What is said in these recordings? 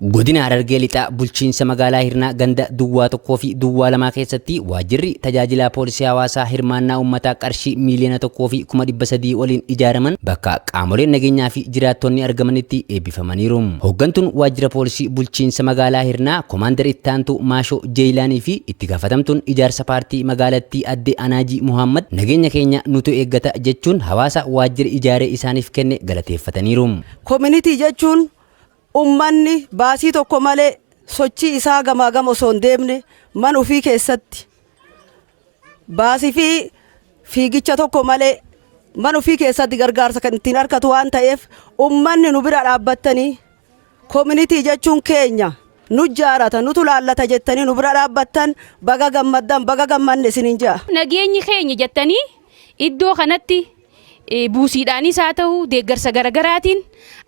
Godina Harargee Lixaa bulchiinsa magaalaa Hirnaa ganda Duwwaa tokkoo fi Duwwaa lamaa keessatti waajjirri tajaajila poolisii hawaasaa hirmaannaa uummataa qarshii miiliyoona 1.300 waliin ijaaraman bakka qaamoleen nageenyaa fi jiraattonni argamanitti eebbifamaniiru. Hooggantuun waajjira poolisii bulchiinsa magaalaa Hirnaa Komaander Ittaantuu Maashoo Jeeyilaanii fi itti gaafatamtuun ijaarsa paartii magaalattii Adde Anaajii Muhammad nageenya keenya nutu eeggata jechuun hawaasa waajjira ijaaree isaaniif kenne galateeffataniiru. Community jechuun ummanni baasii tokko malee sochii isaa gamaa gama osoo hin deemne man ofii keessatti baasii fi fiigicha tokko malee man ofii keessatti gargaarsa kan ittiin argatu waan ta'eef ummanni nu bira dhaabbattanii community jechuun keenya nu jaarata nutu laallata jettanii nu bira dhaabbattan baga gammaddan baga gammanne isiniin jaa. Nageenyi keenya jettanii iddoo kanatti buusiidhaanis haa ta'u deeggarsa garaagaraatiin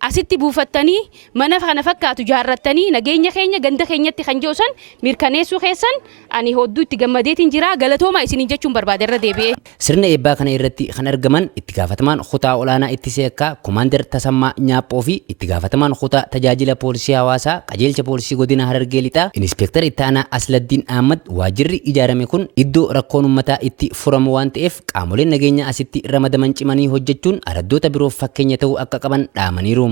asitti buufattanii mana kana fakkaatu jaarrattanii nageenya keenya ganda keenyatti kan joosan mirkaneessuu keessan ani hodduu itti gammadeetiin jira galatooma isiniin jechuun barbaaderra deebi'ee. Sirna eebbaa kana irratti kan argaman itti gaafatamaan kutaa olaanaa itti seekkaa Komaander Tasammaa Nyaaphoo fi itti gaafatamaan kutaa tajaajila poolisii hawaasaa qajeelcha poolisii godina Harargee Lixaa Inspektar Itti Aanaa Asladdiin Ahmad waajjirri ijaarame kun iddoo rakkoon uummataa itti furamu waan ta'eef qaamoleen nageenya asitti ramadaman cimanii hojjechuun araddoota biroof fakkeenya ta'uu akka qaban dhaamaniiru.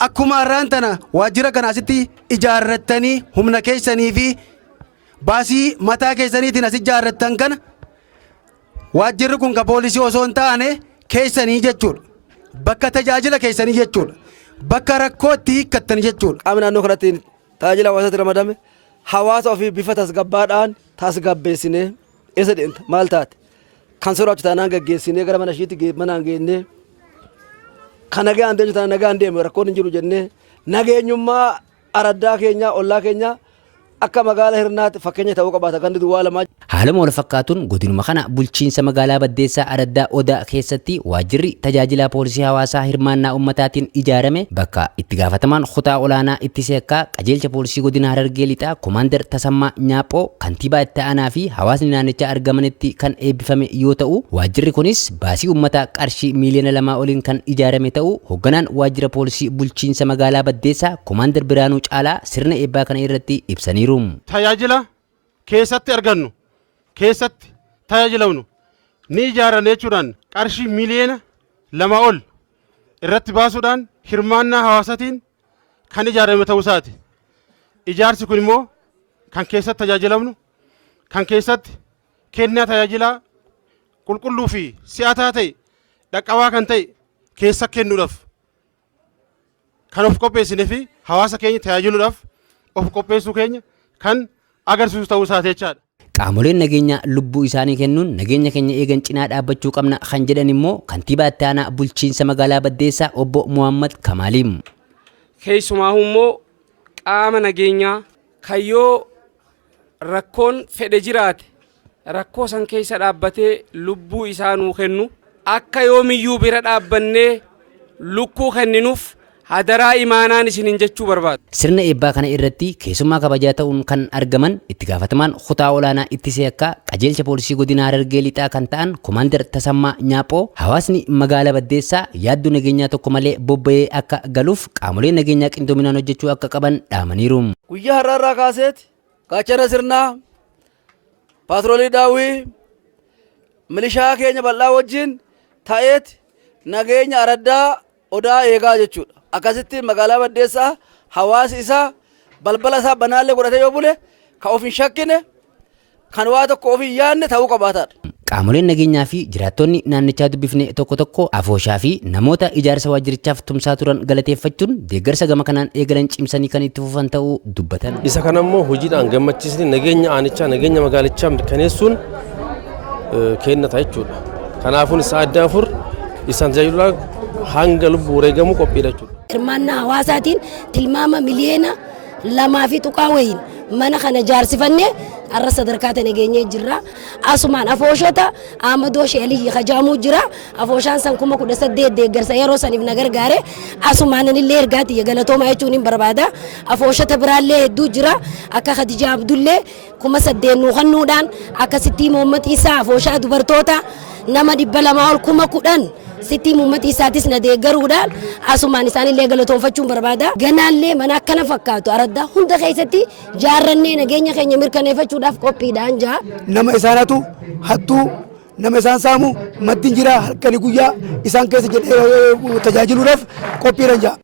Akkuma har'aan tana waajjira kana asitti ijaarrattanii humna keessanii fi baasii mataa keessaniitiin as ijaarrattan kana waajjirri kun ka poolisii osoo hin taane keessanii jechuudha. Bakka tajaajila keessanii jechuudha. Bakka rakkootti hiikkattanii jechuudha. Qaamni naannoo kanatti tajaajila hawaasaatti ramadame hawaasa ofii bifa tasgabbaadhaan tasgabbeessinee eessa deemta maal taate kan sodaachu taanaan gaggeessinee gara mana ishiitti manaan geennee kan nagaan deemu taanaan nagaan deemu rakkoon hin jiru jennee nageenyummaa araddaa keenyaa ollaa keenyaa akka magaalaa Hirnaatti fakkeenya ta'uu qabaata gandi Duwwaa lamaa. Haaluma wal fakkaatuun godinuma kana bulchiinsa magaalaa Baddeessaa Araddaa Odaa keessatti waajjirri tajaajila poolisii hawaasaa hirmaannaa uummataatiin ijaarame bakka itti gaafatamaan kutaa olaanaa itti seekkaa qajeelcha poolisii godina Harargee Lixaa Komaander Tasammaa Nyaaphoo kantiibaa itti aanaa fi hawaasni naannichaa argamanitti kan eebbifame yoo ta'u waajjirri kunis baasii uummataa qarshii miiliyoona 2 oliin kan ijaarame ta'uu hoogganaan waajjira poolisii bulchiinsa magaalaa Baddeessaa Komaander Biraanuu Caalaa sirna eebbaa kana irratti ibsaniiru. Tajaajila keessatti argannu keessatti tajaajilamnu ni ijaarame jechuudhaan qarshii miiliyoona 2 ol irratti baasuudhaan hirmaannaa hawaasaatiin kan ijaarame ta'uu isaati. Ijaarsi kun immoo kan keessatti tajaajilamnu kan keessatti kennaa tajaajilaa qulqulluu fi si'ataa ta'e dhaqqabaa kan ta'e keessa kennuudhaaf kan of qopheessinee fi hawaasa keenya tajaajiluudhaaf of qopheessuu keenya kan agarsiisu ta'uu isaati jechaadha. Qaamoleen nageenya lubbuu isaanii kennuun nageenya keenya eegan cinaa dhaabbachuu qabna kan jedhan immoo kantiibaa itti aanaa bulchiinsa magaalaa Baddeessaa obbo Muhammad Kamaaliim. Keessumaa immoo qaama nageenyaa kayyoo rakkoon fedhe jiraate rakkoo san keessa dhaabbatee lubbuu isaa nuu kennu akka yoomiyyuu bira dhaabbannee lukkuu kenninuuf hadaraa imaanaan isiniin jechuu barbaadu. Sirna eebbaa kana irratti keessummaa kabajaa ta'uun kan argaman itti gaafatamaan kutaa olaanaa itti seekkaa qajeelcha poolisii godina Harargee Lixaa kan ta'an Komaander Tasammaa Nyaaphoo hawaasni magaalaa Baddeessaa yaaddoo nageenyaa tokko malee bobba'ee akka galuuf qaamoleen nageenyaa qindoominaan hojjechuu akka qaban dhaamaniiru. Guyyaa har'aarraa kaaseeti gaachana sirnaa paatroolii daawwii milishaa keenya bal'aa wajjin ta'eeti nageenya araddaa Odaa eegaa jechuudha. Akkasitti magaalaa Baddeessaa hawaasi isaa balbala isaa banaallee godhatee yoo bule kan of hin shakkine kan waa tokko of hin yaadne ta'uu qabaataadha. Qaamoleen nageenyaa fi jiraattonni naannichaa dubbifne tokko tokko afooshaa fi namoota ijaarsa waajjirichaaf tumsaa turan galateeffachuun deeggarsa gama kanaan eegalan cimsanii kan itti fufan ta'uu dubbatan. Isa kana immoo hojiidhaan gammachiisanii nageenya aanichaa nageenya magaalichaa mirkaneessuun kennata jechuudha. Kanaafuu isaa adda afur isaan tajaajilaa hanga lubbuu wareegamuu qophiidha jechuudha. Hirmaannaa hawaasaatiin tilmaama miliyoona 2.5 wayiin mana kana jaarsifannee arra sadarkaa nageenyaa jirra. Asumaan afooshota Amadoo Sheelii kajaamuu jira. Afooshaan san 18,000 deeggarsa yeroo saniif na gargaare asumaan illee ergaatti galatooma jechuun hin barbaada. Afooshota biraallee hedduu jira. Akka Khadijaa Abdullee 8,000 nu kennuudhaan akkasitti Muhammad Isaa afooshaa dubartoota nama 200 ol 10,000 sitti ummati isaatis na deeggaruudhaan asumaan isaanillee galatoonfachuun barbaada. Ganaallee mana akkana fakkaatu araddaa hunda keessatti jaarrannee nageenya keenya mirkaneeffachuudhaaf qophiidhaan jira. Nama isaanatu hattuu nama isaan saamu maddiin jira halkanii guyyaa isaan keessa jedhee tajaajiluudhaaf qophiidhaan jira.